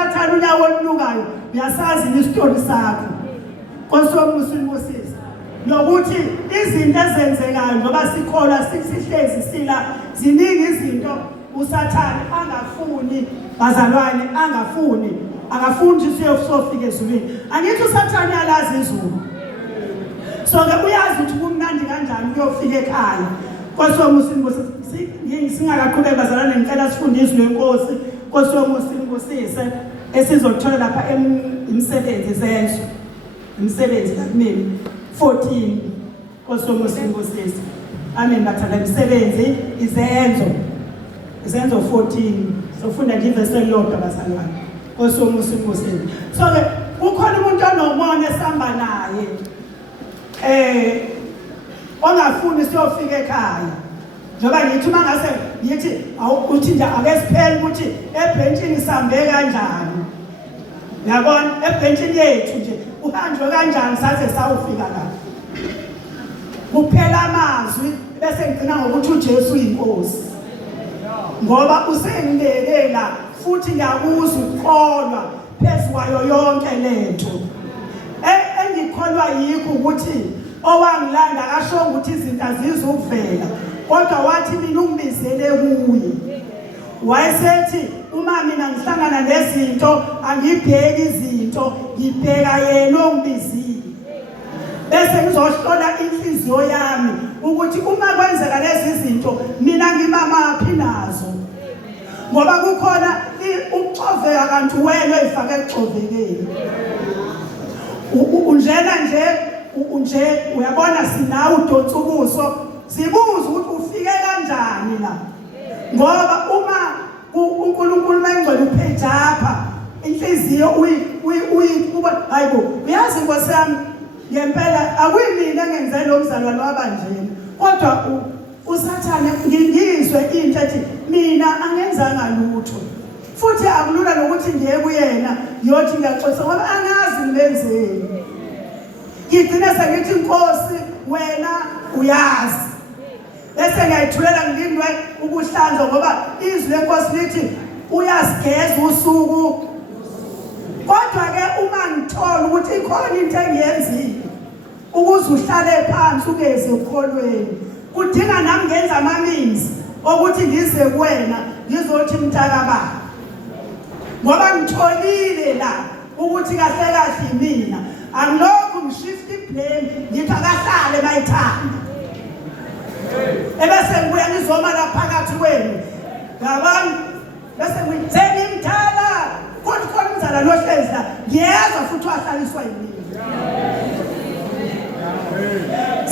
usathana unyawo olunukayo uyasazi isitori sakho kosommusini nokuthi izinto ezenzekayo ngoba sikholwa sihlezi sila ziningi izinto usathana angafuni bazalwane akafuni siyofika ezulwini angithi usathana yalazi izulu so ke uyazi ukuthi kumnandi kanjani uyofika ekhaya kosommusini singakaqhubeki bazalwane ngicela sifundiswe lenkosi kosommusini esizothola lapha imisebenzi zenzo imisebenzi kakumini 14 kosommusini amen bathanda imisebenzi izenzo 14 sofunda nje ivesi elilodwa bazalwane kosommusini so ke ukhona umuntu onomona esihamba naye ongafuni siyofika ekhaya njoba ngithi uma ngase ngithi uthi nje ake siphele ukuthi ebhentshini sambe kanjani yabona ebhentshini yethu nje uhanjwe kanjani saze sawufika la kuphela amazwi bese ngicina ngokuthi uJesu uyinkosi ngoba usengibekela futhi ngiyakuzwa ukukholwa phezukwayo yonke lento engikholwa yikho ukuthi owangilanda kasho ukuthi izinto azizukuvela kodwa wathi mina ungibizele kuye wayesethi uma mina ngihlangana nezinto angibheki izinto ngibheka yena ongibizile bese ngizohlola inhliziyo yami ukuthi uma kwenzeka lezi zinto mina ngimamaphi nazo ngoba kukhona ukuxoveka kanti wena uyifake ekuxovekeni unje uyabona sinawo udonsa ubuso sibuza ukuthi ufike kanjani la ngoba uma uNkulunkulu mangcwele uphethe apha inhliziyo uyibuka hayibo uyazi Nkosi yami ngempela akuyimina engenzele lo mzalwane wabanjeni kodwa usathane ngizwe into ethi mina angenzanga lutho futhi akulula nokuthi ngiye kuyena ngiyothi ngiyaxolisa ngoba angazi ngibenzeni ngigcine sengithi Nkosi wena uyazi bese ngiyayithulela ngilindwe ukuhlanzwa ngoba izwi lenkosi lithi uyasigeza usuku kodwa ke uma ngithola ukuthi ikhona into engiyenzile ukuze uhlale phansi ugeze ukholweni kudinga nami ngenza amaminzi ukuthi ngize kuwena ngizothi mntakababa ngoba ngitholile la ukuthi kahle kahle mina angilokhu ngishifta iblame ngithi akahlale bayithanda ebese ngibuya ngizoma la phakathi kwenu ngabani bese ngithi sengimthala kodwa khona umzala nohlezi la ngiyezwa futhi wahlaliswa yini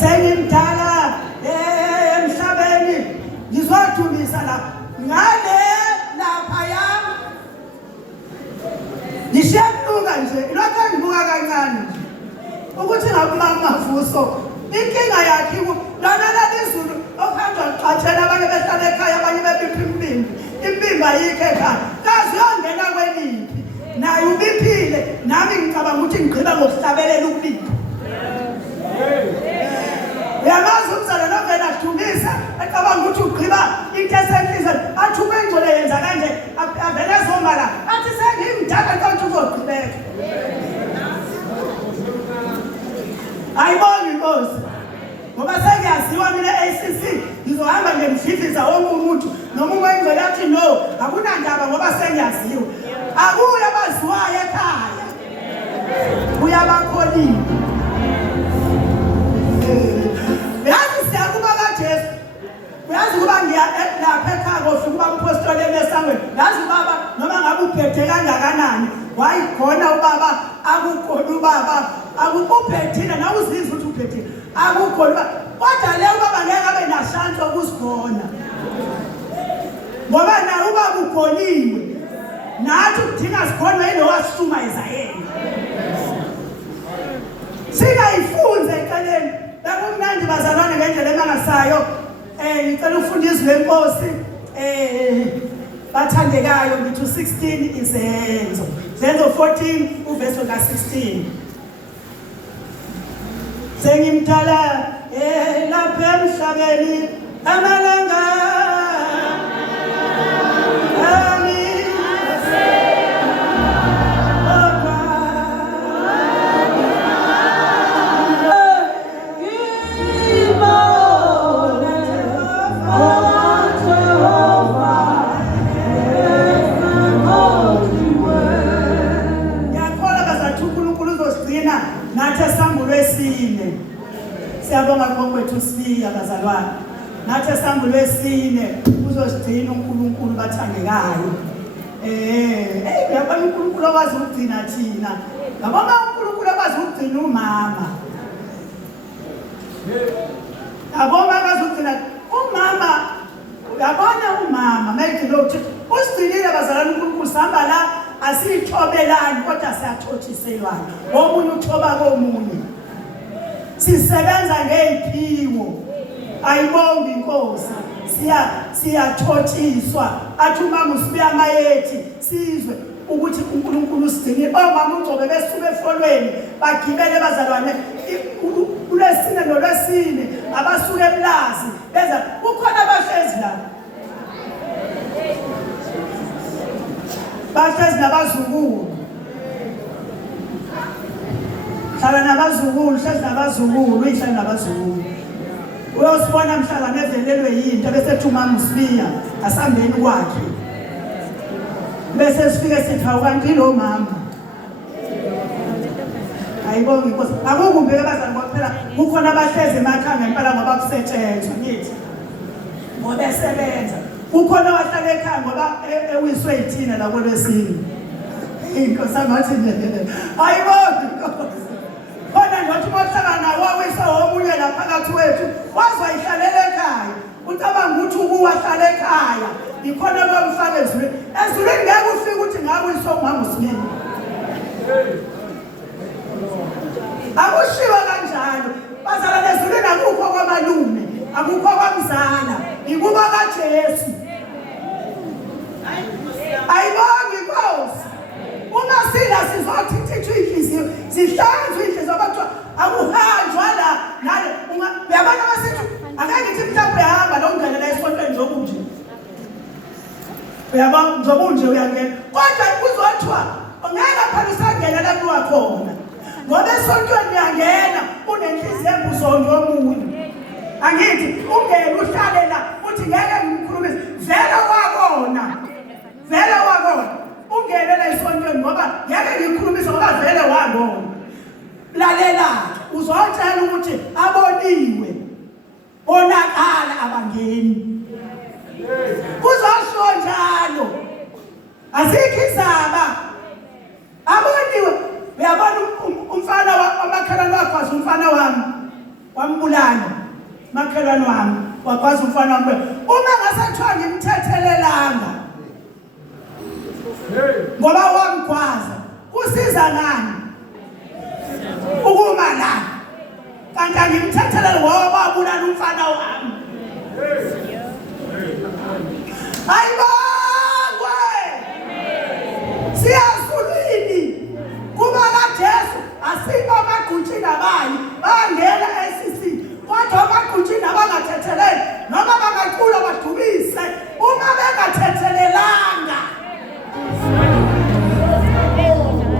sengimthala emhlabeni ngizodumisa la ngale lapha yami ngishiyakunuka nje ilokho ngibuka kancane ukuthi ngabumamavuso inkinga yakhe lona lalizulu okuhanjwa uxhathela abanye behlala ekhaya abanye bebiphi impimbi ayikho ekhaya kazi yongena kweliphi naye ubiphile nami ngicabanga ukuthi ngigqiba ngokuhlabelela ukuliphi yamazi umzala novela ahlumisa ecabanga ukuthi ugqiba into esenhliziyo athi umengcole yenza kanje avele ezomala athi sengimdala konke uzogqibeka ayibonge inkosi ngoba sengiyaziwa mina ACC ngizohamba ngemdliviza wonke umuntu noma umengcole athi no akunandaba ngoba sengiyaziwa akuye abaziwayo ekhaya uyabakholini yazi siyakuba kaJesu uyazi kuba ngiya lapha ekhaya ngofika uba umpostoli emesangweni yazi ubaba noma ngabe uphethe kangakanani wayikhona ubaba akukhona ubaba akukuphethile nawe uzizwa ukuthi uphethile akukhona kodwa le ubaba ngeke abe nashansi ukusikhona ngoba naye ubaba ukholiwe nathi ukudinga sikhona yilo wasihlumayeza yena singayifunze eceleni bekumnandi bazalwane ngendlela emangasayo ngicela ufunda izwi lenkosi bathandekayo ngithi 16 izenzo 14 uvesi ka16 sengimthala lapha emhlabeni amalanga Siyabonga ngokwethu Sifiya bazalwane. Nathi esambu lwesine uzosigcina uNkulunkulu bathandekayo. Uyabona uNkulunkulu okwazi ukugcina thina. Ngabona uNkulunkulu okwazi ukugcina umama. Ngabona akwazi ukugcina umama. Uyabona umama mayigcina ukuthi usigcinile bazalwane uNkulunkulu sihamba la asiyithobelani kodwa siyathothiselwana. Omunye uthoba komunye. Sisebenza ngeziphiwo. Ayibonge inkosi. Siyathotshiswa. Athi umama usibuya amayethi sizwe ukuthi uNkulunkulu usigcinile. Omama uzobe besuka efolweni bagibele bazalwane kulesine nolwesine abasuka eplaza beza kukhona abahlezi la. Bahlezi nabazukulu. Hlala nabazukulu, hlezi nabazukulu, uyihlala nabazukulu. Uyosibona mhlangano evelelwe yinto bese ethi umama uSifiya asambeni kwakhe. Bese sifike sithi awukanti lo mama. Ayibonge inkosi. Akukumbeke bazali kwaphela kukhona abahlezi emakhaya ngempela ngoba kusetshenzwa ngithi. Ngoba esebenza. Kukhona abahlala ekhaya ngoba ewiswe yithina la kolwesini. Inkosi amathi nje. Ayibonge inkosi. Kodwa nje wathi mohlangana wawisa omunye la phakathi wethu wazoyihlalela ekhaya. Ucabanga ukuthi ukuwahlala ekhaya ikhona lomfaka ezulwini. Ezulwini ngeke ufike ukuthi ngawiswa umama uSifiya. Akushiwa kanjalo. Bazalwane ezulwini akukho kwamalume, akukho kwamzala, ikuba kaJesu. Ayibonge inkosi. Uma sila sizothithithwa inhliziyo, sihlanzwe inhliziyo abantu akuhanjwa la nale uyabona basithi akake ngithi mhlawumbe uyahamba lo ngene la esontweni nje uyabona nje uyangena kodwa kuzothiwa ungeke phela usangena la kuwakhona ngoba esontweni uyangena unenhliziyo embuzonke omunye angithi ungene uhlale la uthi ngeke ngikhulumise vele wakona ungene la esontweni ngoba ngeke ngikhulumise ngoba vele wangona. Lalela uzotshela ukuthi aboniwe onakala abangeni kuzosho njalo asikho izaba aboniwe. Uyabona umfana wamakhelwane wakwazi umfana wami wambulala makhelwane wami wakwazi umfana wami uma ngasethiwa ngimthethelelanga ngoba wamgwaza kusiza nani ukuma la kanti angimthethelela ngoba babulala umfana wami. Ayibongwe siyazulini kuba kaJesu asiba amagutshi nabayi bangena esisini kodwa amagutshi nabangathetheleli noma bangacula badumise uma bengathethelelanga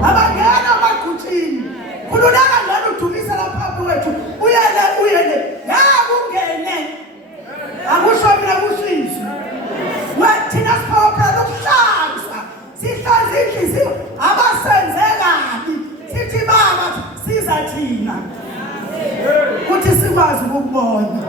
abangena amagutshini kululeka njalo udumisa lapha kwethu uyele yakungene akusho mina kushizwe wathina siphawa phela ukuhlanza sihlanza inhliziyo abasenze kabi sithi baba siza thina ukuthi sikwazi ukubona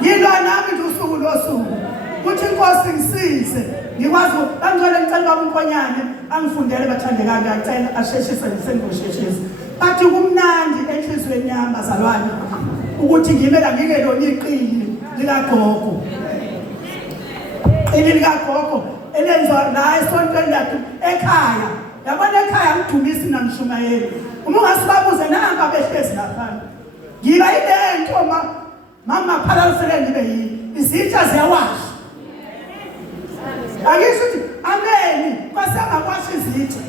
yilwa nami nje usuku losuku ukuthi inkosi ngisize ngikwazi bangcwele ngicela baba uNkonyane angifundele bathandekayo ngiyacela asheshise ngisengosheshise bathi kumnandi enhlizweni yami bazalwane ukuthi ngibe la ngikelona iqili likagogo likagogo elenzwa la esontweni lakhe ekhaya. Yabona ekhaya ngidumisi namshumayeli uma ungasibabuze namba behlezi lapha ngiba ilento mama phalanisele ngibe yini izitsha ziyawasha akisho ukuthi ameni kwasengakwasha izitsha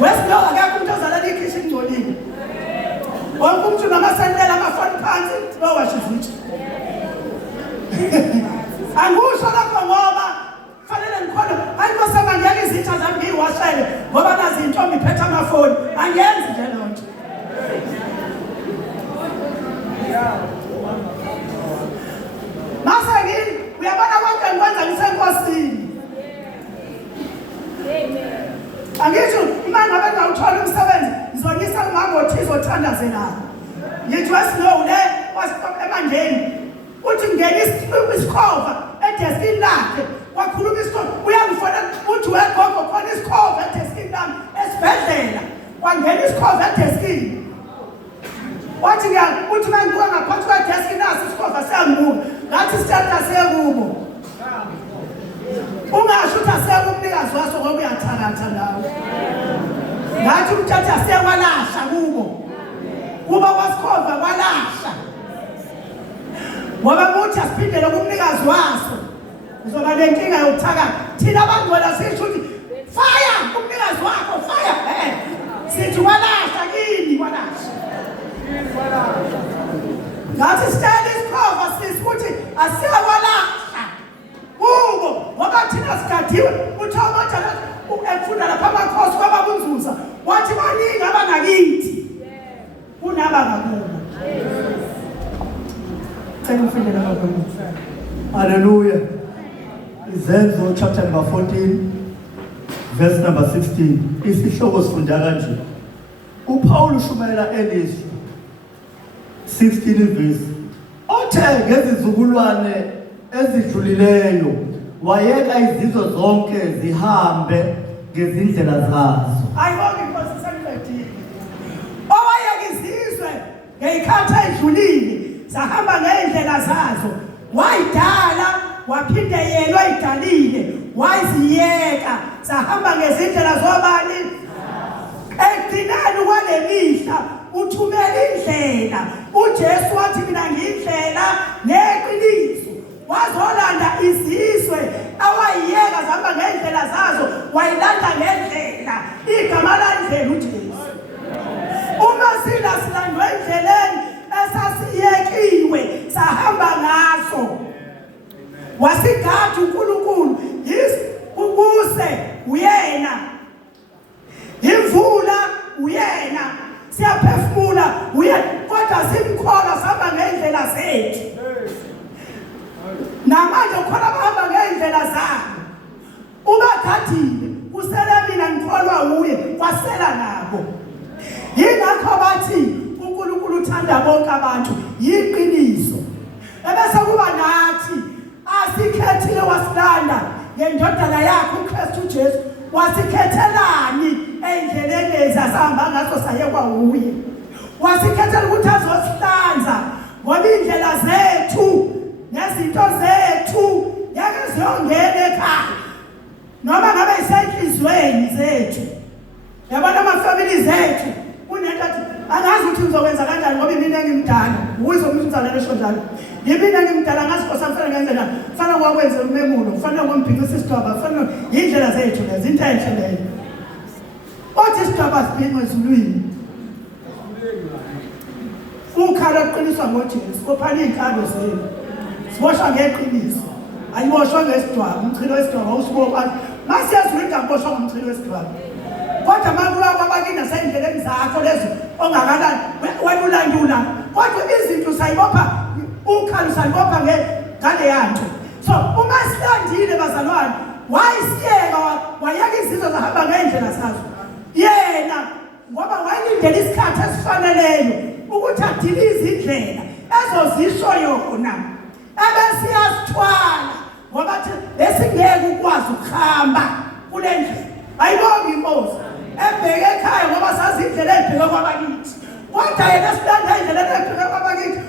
wesino akakho umuntu ozalala ikhishini ngcolile wonke umuntu namasendela amafoni phansi lowasha izitsha. Angusho lapho ngoba fanele ngikhona ayikosema ngeke izitsha zami ngiyiwashele ngoba nazi intombi iphethe amafoni angenzi nje lonto. Mase ngini uyabona konke ngikwenza ngisenkosini. Angisho uma ngabe ngawuthola umsebenzi ngizonyisa umama othize uyaze la yithi wasino le wasithola emandleni uthi ngena isikhova edeskini lakhe wakhuluma isikhova uyangifona uthi wegogo khona isikhova edeskini lami esibhedlela wangena isikhova edeskini wathi uthi mangibuka ngaphansi kwedeskini naso isikhova siyangibuka ngathi sithatha sekubo ungasho ukuthi asekumnikazi waso ngoba uyathakatha ngawo ngathi umthatha sekwalasha kuba wasikhova kwalasha ngoba muthi asiphindele kumnikazi waso uzoba nenkinga yokuthakatha thina abantu wena sisho ukuthi fire kumnikazi wakho fire sithi walasha kini walasha ngathi sithatha isikhova sisithi asiyawalasha kubo ngoba thina sigadiwe uthoma njalo ukufunda lapha amakhosi kwababunzuza wathi baningi abangakithi kunabangakho Hallelujah. Izenzo chapter number 14 verse number 16. Isihloko sifunda kanje. uPaul ushumayela elizwi 16 verse. Othe ngezizukulwane ezidlulileyo wayeka izizwe zonke zihambe ngezindlela zazo. Ayibonge inkosi sangibedile. Owayeka izizwe ngeyikhathi edlulile sahamba ngendlela zazo wayidala waphinde yena ayidalile wayiziyeka sahamba ngezindlela zobani ekugcineni kwalemihla uthumela indlela uJesu wathi mina ngiyindlela neqiniso wazolanda izizwe awayiyeka zihamba ngendlela zazo wayilanda ngendlela igama landlela uJesu uma silandwe endleleni esasiyekiwe sahamba ngaso wasigada uNkulunkulu ukuze uyena imvula uyena siyaphefumula uyena kodwa simkhola sihamba ngendlela zethu namanje khona bahamba ngendlela zabo ubagadile kusele mina ngikholwa uye kwasela nabo yingakho bathi uNkulunkulu uthanda bonke abantu yiqiniso ebese kuba nathi asikhethile wasilanda ngendodana yakhe uKristu Jesu wasikhethelani endleleni ezasihamba ngazo sayekwa uye wasikhethela ukuthi azosihlanza ngoba indlela zethu nezinto zethu yake ziyongena ekhaya noma ngabe isenhlizweni zethu yabona amafamily zethu kunento angazi ukuthi ngizokwenza kanjani ngoba mina ngimdala uyizomzala lesho njalo yimina ngimdala ngazi kosamfana ngenzela fana kwakwenza umemulo kufanele ngombhikisa isidwaba kufanele indlela zethu lezi into enhle leyo othi isidwaba sibhingwe ezulwini ukhala uqiniswa ngoJesu kophana izinkalo zenu siboshwa ngeqiniso ayiboshwa ngesidwaba umchilo wesidwaba usibopha masiyazwida ngoboshwa ngomchilo wesidwaba kodwa makuwa kwabakini nasendleleni zakho lezo ongakalani wena ulandula kodwa izinto sayibopha ukhalo sayibopha ngale yanto so uma silandile bazalwane wayisiyeka wayeka izizwe zahamba ngendlela zazo yena ngoba wayilindela isikhathi esifaneleyo ukuthi adilize indlela ezozisho yona ebesiyasithwala ngoba besingeke ukwazi ukuhamba kule ndlela ayibonge inkosi ebheke ekhaya ngoba sazi indlela ebheke kwabakithi kodwa yena silanda indlela ebheke kwabakithi